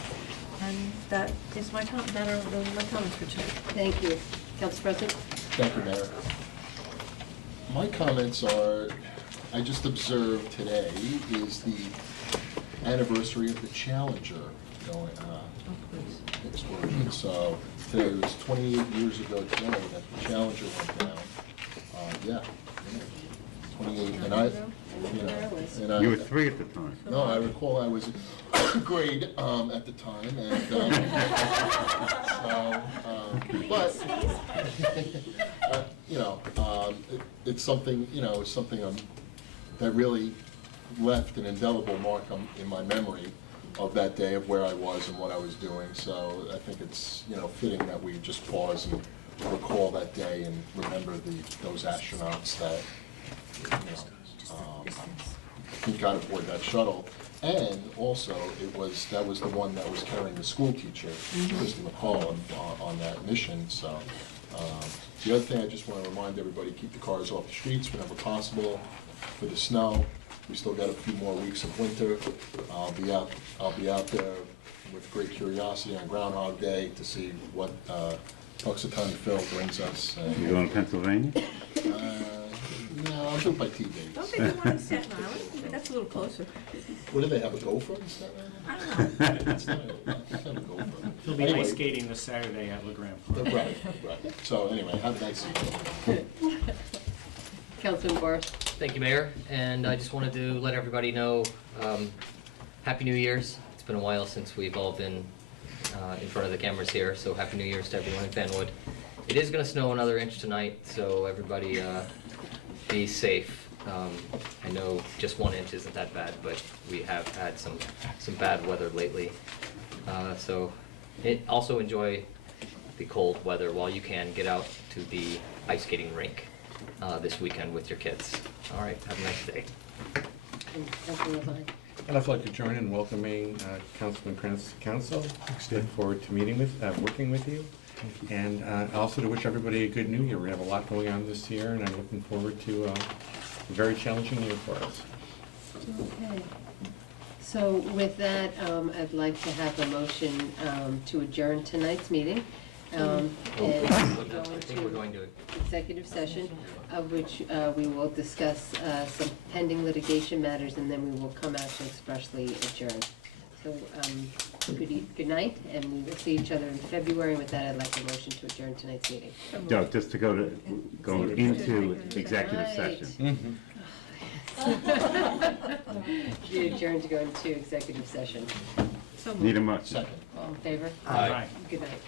And that is my those are my comments for tonight. Thank you. Council President? Thank you, Mayor. My comments are, I just observed today is the anniversary of the Challenger going explosion. So today was 28 years ago today that the Challenger went down. Yeah, 28, and I, You were 3 at the time. no, I recall I was in grade at the time, and it's something, that really left an indelible mark in my memory of that day, of where I was and what I was doing. So I think it's, fitting that we just pause and recall that day and remember those astronauts that, who got aboard that shuttle. And also, that was the one that was carrying the school teacher, Christy McCall, on that mission, so. The other thing I just want to remind everybody, keep the cars off the streets whenever possible for the snow. We still got a few more weeks of winter. I'll be out there with great curiosity on Groundhog Day to see what Puxatawny Phil brings us. You going to Pennsylvania? No, I'll do it by TV. Don't they do one in Staten Island? That's a little closer. What, do they have, a gopher in Staten Island? I don't know. It's not a gopher. He'll be Anyway. ice skating this Saturday at LeGrand. Right. So anyway, have a nice evening. Councilman Barth? Thank you, Mayor, and I just wanted to let everybody know, Happy New Year's. It's been a while since we've all been in front of the cameras here, so Happy New Year's to everyone in Fanwood. It is gonna snow another inch tonight, so everybody be safe. I know just 1 inch isn't that bad, but we have had some bad weather lately. So also enjoy the cold weather while you can. Get out to the ice skating rink this weekend with your kids. All right, have a nice day. And Councilman Levine? And I'd like to join in welcoming Councilman Krantz to council. Look forward to working with you. And also to wish everybody a good new year. We have a lot going on this year, and I'm looking forward to a very challenging year for us. Okay. So with that, I'd like to have a motion to adjourn tonight's meeting. And I go think we're into going to executive session, of which we will discuss some pending litigation matters, and then we will come out to expressly adjourn. So, good night, and we will see each other in February. And with that, I'd like a motion to adjourn tonight's meeting. No, just to go into executive Right. session. We adjourn to go into executive session. So Need a motion? Second. All in favor? Aye. Good night.